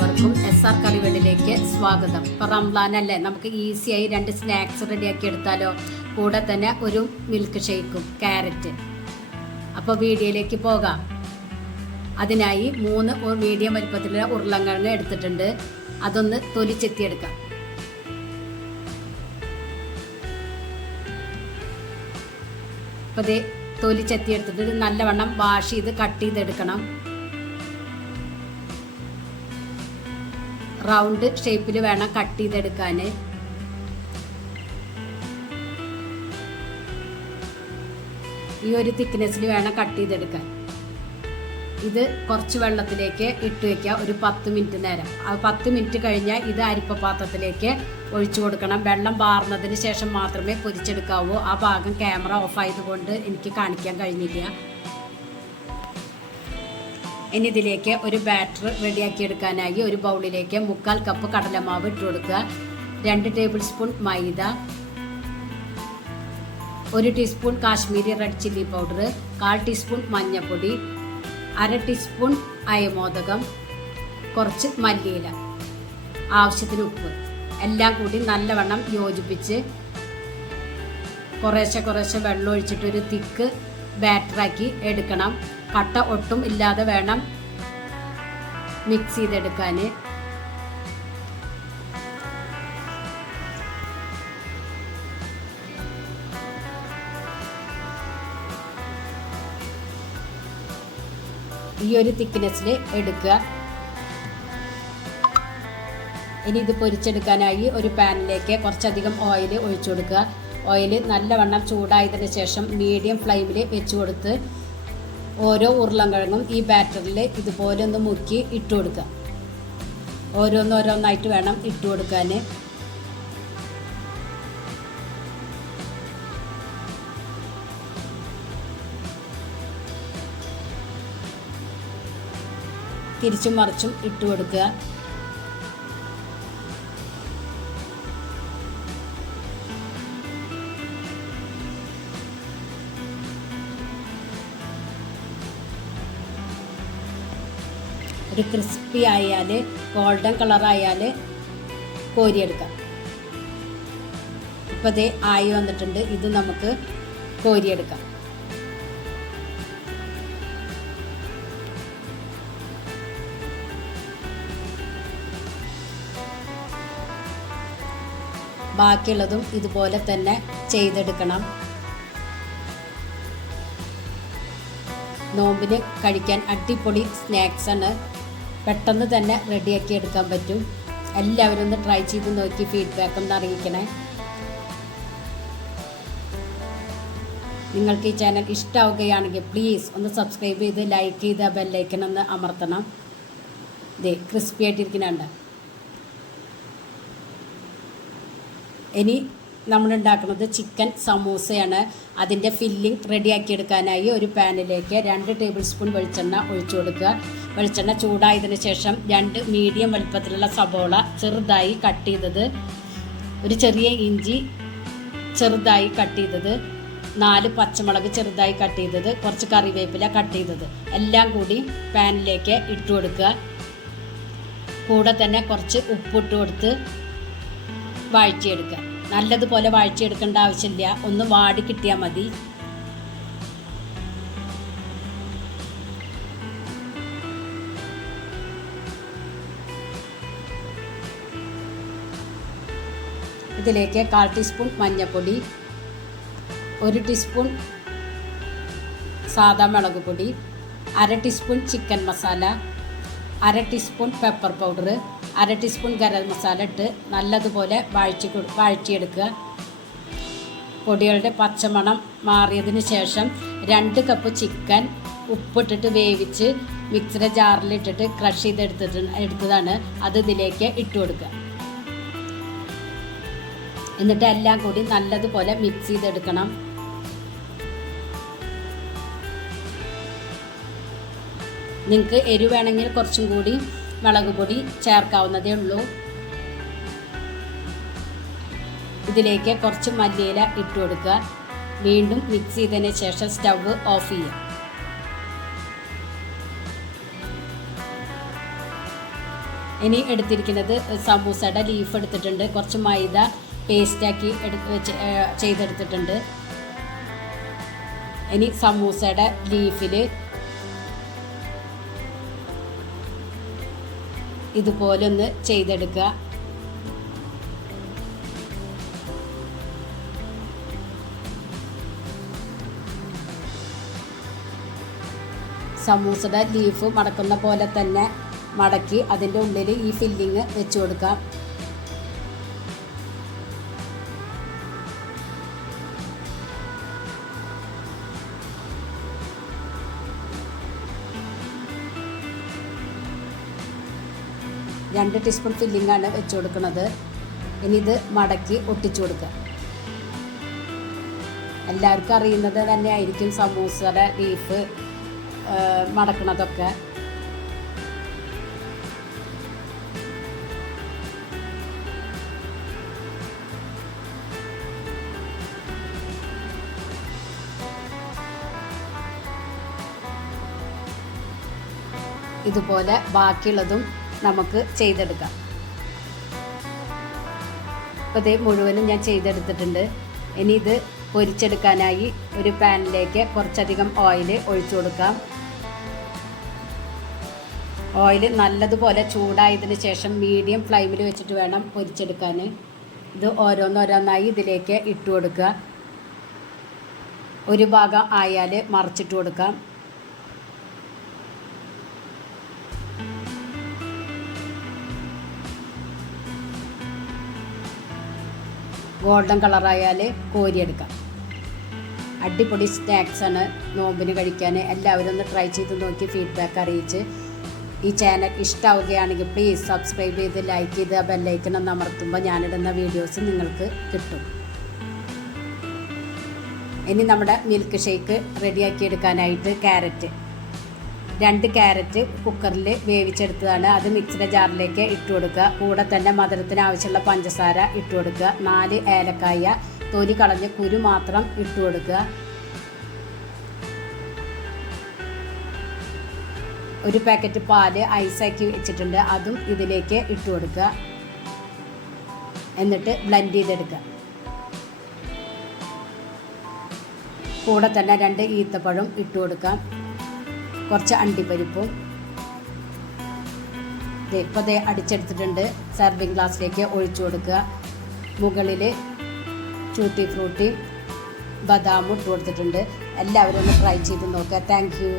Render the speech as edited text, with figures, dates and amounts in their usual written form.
എല്ലാവർക്കും SR കറിവേളിലേക്ക് സ്വാഗതം. ഇപ്പോൾ റംസാനല്ലേ, നമുക്ക് ഈസിയായി 2 സ്നാക്സ് റെഡിയാക്കി എടുത്താലോ. കൂടെ തന്നെ ഒരു മിൽക്ക് ഷേക്കും ക്യാരറ്റ്. അപ്പോൾ വീഡിയോയിലേക്ക് പോകാം. അതിനായി 3 മീഡിയം വലിപ്പത്തിലുള്ള ഉരുളൻകിഴങ്ങ് എടുത്തിട്ടുണ്ട്. അതൊന്ന് തൊലിച്ചെത്തിയെടുക്കാം. അപ്പോൾ ഇത് തൊലിച്ചെത്തിയെടുത്തിട്ട് നല്ലവണ്ണം വാഷ് ചെയ്ത് കട്ട് ചെയ്തെടുക്കണം. റൗണ്ട് ഷേപ്പിൽ വേണം കട്ട് ചെയ്തെടുക്കാൻ. ഈ ഒരു തിക്നെസ്സിൽ വേണം കട്ട് ചെയ്തെടുക്കാൻ. ഇത് കുറച്ച് വെള്ളത്തിലേക്ക് ഇട്ട് വയ്ക്കുക, ഒരു 10 മിനിറ്റ് നേരം. ആ 10 മിനിറ്റ് കഴിഞ്ഞാൽ ഇത് അരിപ്പ പാത്രത്തിലേക്ക് ഒഴിച്ചു കൊടുക്കണം. വെള്ളം വാർന്നതിന് ശേഷം മാത്രമേ പൊരിച്ചെടുക്കാവൂ. ആ ഭാഗം ക്യാമറ ഓഫ് ആയതുകൊണ്ട് എനിക്ക് കാണിക്കാൻ കഴിഞ്ഞില്ല. ഇനി ഇതിലേക്ക് ഒരു ബാറ്റർ റെഡിയാക്കി എടുക്കാനായി ഒരു ബൗളിലേക്ക് 3/4 കപ്പ് കടലമാവ് ഇട്ട് കൊടുക്കുക. 2 ടേബിൾ സ്പൂൺ മൈദ, 1 teaspoon Kashmiri red chilli powder, 1/4 teaspoon മഞ്ഞൾപ്പൊടി, 1/2 ടീസ്പൂൺ അയമോദകം, കുറച്ച് മല്ലിയില, ആവശ്യത്തിന് ഉപ്പ്, എല്ലാം കൂടി നല്ലവണ്ണം യോജിപ്പിച്ച് കുറേശ്ശെ വെള്ളം ഒഴിച്ചിട്ടൊരു തിക്ക് ബാറ്ററാക്കി എടുക്കണം. കട്ട ഒട്ടും ഇല്ലാതെ വേണം മിക്സ് ചെയ്തെടുക്കാൻ. ഈ ഒരു തിക്നെസ്സിൽ എടുക്കുക. ഇനി ഇത് പൊരിച്ചെടുക്കാനായി ഒരു പാനിലേക്ക് കുറച്ചധികം ഓയിൽ ഒഴിച്ചു കൊടുക്കുക. ഓയിൽ നല്ലവണ്ണം ചൂടായതിനു ശേഷം മീഡിയം ഫ്ലെയിമിൽ വെച്ച് കൊടുത്ത് ഓരോ ഉരുളൻകിഴങ്ങും ഈ ബാറ്ററിൽ ഇതുപോലെ ഒന്ന് മുക്കി ഇട്ട് കൊടുക്കുക. ഓരോന്നോരോന്നായിട്ട് വേണം ഇട്ട് കൊടുക്കാൻ. തിരിച്ചും മറിച്ചും ഇട്ട് കൊടുക്കുക. ഒരു ക്രിസ്പി ആയാൽ, ഗോൾഡൻ കളറായാൽ കോരിയെടുക്കാം. ഇപ്പോൾ ഇത് ആയി വന്നിട്ടുണ്ട്. ഇത് നമുക്ക് കോരിയെടുക്കാം. ബാക്കിയുള്ളതും ഇതുപോലെ തന്നെ ചെയ്തെടുക്കണം. നോമ്പിന് കഴിക്കാൻ അടിപൊളി സ്നാക്സാണ്. പെട്ടെന്ന് തന്നെ റെഡിയാക്കി എടുക്കാൻ പറ്റും. എല്ലാവരും ഒന്ന് ട്രൈ ചെയ്ത് നോക്കി ഫീഡ്ബാക്ക് ഒന്ന് അറിയിക്കണേ. നിങ്ങൾക്ക് ഈ ചാനൽ ഇഷ്ടമാവുകയാണെങ്കിൽ പ്ലീസ് ഒന്ന് സബ്സ്ക്രൈബ് ചെയ്ത് ലൈക്ക് ചെയ്ത് ബെല്ലൈക്കൺ ഒന്ന് അമർത്തണം. ഇതേ ക്രിസ്പി ആയിട്ടിരിക്കുന്നുണ്ട്. ഇനി നമ്മൾ ഉണ്ടാക്കുന്നത് ചിക്കൻ സമൂസയാണ്. അതിൻ്റെ ഫില്ലിംഗ് റെഡിയാക്കി എടുക്കാനായി ഒരു പാനിലേക്ക് 2 ടേബിൾ സ്പൂൺ വെളിച്ചെണ്ണ ഒഴിച്ചു കൊടുക്കുക. വെളിച്ചെണ്ണ ചൂടായതിനു ശേഷം 2 മീഡിയം വലുപ്പത്തിലുള്ള സബോള ചെറുതായി കട്ട് ചെയ്തത്, ഒരു ചെറിയ ഇഞ്ചി ചെറുതായി കട്ട് ചെയ്തത്, 4 പച്ചമുളക് ചെറുതായി കട്ട് ചെയ്തത്, കുറച്ച് കറിവേപ്പില കട്ട് ചെയ്തത് എല്ലാം കൂടി പാനിലേക്ക് ഇട്ട് കൊടുക്കുക. കൂടെ തന്നെ കുറച്ച് ഉപ്പിട്ട് കൊടുത്ത് വഴറ്റിയെടുക്കുക. നല്ലതുപോലെ വഴറ്റിയെടുക്കേണ്ട ആവശ്യമില്ല, ഒന്ന് വാടി കിട്ടിയാൽ മതി. ഇതിലേക്ക് 1/4 ടീസ്പൂൺ മഞ്ഞൾപ്പൊടി, 1 ടീസ്പൂൺ സാദാ മുളക് പൊടി, 1/2 teaspoon chicken masala, 1/2 teaspoon pepper powder, 1/2 teaspoon garam masala ഇട്ട് നല്ലതുപോലെ വഴറ്റിയെടുക്കുക. പൊടികളുടെ പച്ചമണം മാറിയതിന് ശേഷം 2 കപ്പ് ചിക്കൻ ഉപ്പിട്ടിട്ട് വേവിച്ച് മിക്സിയുടെ ജാറിലിട്ടിട്ട് ക്രഷ് ചെയ്തെടുത്തതാണ്. അത് ഇതിലേക്ക് ഇട്ട് കൊടുക്കുക. എന്നിട്ട് എല്ലാം കൂടി നല്ലതുപോലെ മിക്സ് ചെയ്തെടുക്കണം. നിങ്ങൾക്ക് എരിവ് വേണമെങ്കിൽ കുറച്ചും കൂടി മുളക് പൊടി ചേർക്കാവുന്നതേ ഉള്ളൂ. ഇതിലേക്ക് കുറച്ച് മല്ലിയില ഇട്ട് കൊടുക്കുക. വീണ്ടും മിക്സ് ചെയ്തതിന് ശേഷം സ്റ്റവ് ഓഫ് ചെയ്യുക. ഇനി എടുത്തിരിക്കുന്നത് സമൂസയുടെ ലീഫ് എടുത്തിട്ടുണ്ട്, കുറച്ച് മൈദ പേസ്റ്റാക്കി ചെയ്തെടുത്തിട്ടുണ്ട്. ഇനി സമൂസയുടെ ലീഫിൽ ഇതുപോലെ ഒന്ന് ചെയ്തെടുക്കുക. സമൂസയുടെ ലീഫ് മടക്കുന്ന പോലെ തന്നെ മടക്കി അതിൻ്റെ ഉള്ളിൽ ഈ ഫില്ലിങ് വെച്ച് കൊടുക്കാം. രണ്ട് ടീസ്പൂൺ ഫില്ലിങ്ങാണ് വെച്ച് കൊടുക്കുന്നത്. ഇനി ഇത് മടക്കി ഒട്ടിച്ചു കൊടുക്കുക. എല്ലാവർക്കും അറിയുന്നത് തന്നെ ആയിരിക്കും സമൂസയുടെ ലീഫ് മടക്കണതൊക്കെ. ഇതുപോലെ ബാക്കിയുള്ളതും നമുക്ക് ചെയ്തെടുക്കാം. അപ്പോൾ ഇത് മുഴുവനും ഞാൻ ചെയ്തെടുത്തിട്ടുണ്ട്. ഇനി ഇത് പൊരിച്ചെടുക്കാനായി ഒരു പാനിലേക്ക് കുറച്ചധികം ഓയിൽ ഒഴിച്ചു കൊടുക്കാം. ഓയിൽ നല്ലതുപോലെ ചൂടായതിന് ശേഷം മീഡിയം ഫ്ലെയിമിൽ വെച്ചിട്ട് വേണം പൊരിച്ചെടുക്കാൻ. ഇത് ഓരോന്നോരോന്നായി ഇതിലേക്ക് ഇട്ട് കൊടുക്കുക. ഒരു ഭാഗം ആയാൽ മറിച്ചിട്ട് കൊടുക്കാം. ഗോൾഡൻ കളറായാൽ കോരിയെടുക്കാം. അടിപൊളി സ്നാക്സാണ് നോമ്പിന് കഴിക്കാൻ. എല്ലാവരും ഒന്ന് ട്രൈ ചെയ്ത് നോക്കി ഫീഡ്ബാക്ക് അറിയിച്ച്. ഈ ചാനൽ ഇഷ്ടമാവുകയാണെങ്കിൽ പ്ലീസ് സബ്സ്ക്രൈബ് ചെയ്ത് ലൈക്ക് ചെയ്ത് ബെല്ലൈക്കൺ ഒന്ന് അമർത്തുമ്പോൾ ഞാനിടുന്ന വീഡിയോസ് നിങ്ങൾക്ക് കിട്ടും. ഇനി നമ്മുടെ മിൽക്ക് ഷേക്ക് റെഡിയാക്കി എടുക്കാനായിട്ട് രണ്ട് ക്യാരറ്റ് കുക്കറിൽ വേവിച്ചെടുത്തതാണ്. അത് മിക്സിയുടെ ജാറിലേക്ക് ഇട്ട് കൊടുക്കുക. കൂടെ തന്നെ മധുരത്തിന് ആവശ്യമുള്ള പഞ്ചസാര ഇട്ട് കൊടുക്കുക. 4 ഏലക്കായ തൊലി കളഞ്ഞ് കുരു മാത്രം ഇട്ട് കൊടുക്കുക. ഒരു പാക്കറ്റ് പാല് ഐസാക്കി വെച്ചിട്ടുണ്ട്, അതും ഇതിലേക്ക് ഇട്ട് കൊടുക്കുക. എന്നിട്ട് ബ്ലെൻഡ് ചെയ്തെടുക്കുക. കൂടെ തന്നെ 2 ഈത്തപ്പഴം ഇട്ട് കൊടുക്കാം. കുറച്ച് അണ്ടിപ്പരിപ്പും. ഇപ്പോൾ അടിച്ചെടുത്തിട്ടുണ്ട്. സർവിങ് ഗ്ലാസ്സിലേക്ക് ഒഴിച്ചു കൊടുക്കുക. മുകളിൽ ടൂട്ടി ഫ്രൂട്ടി ബദാമും ഇട്ട് കൊടുത്തിട്ടുണ്ട്. എല്ലാവരും ഒന്ന് ട്രൈ ചെയ്ത് നോക്കുക. Thank you.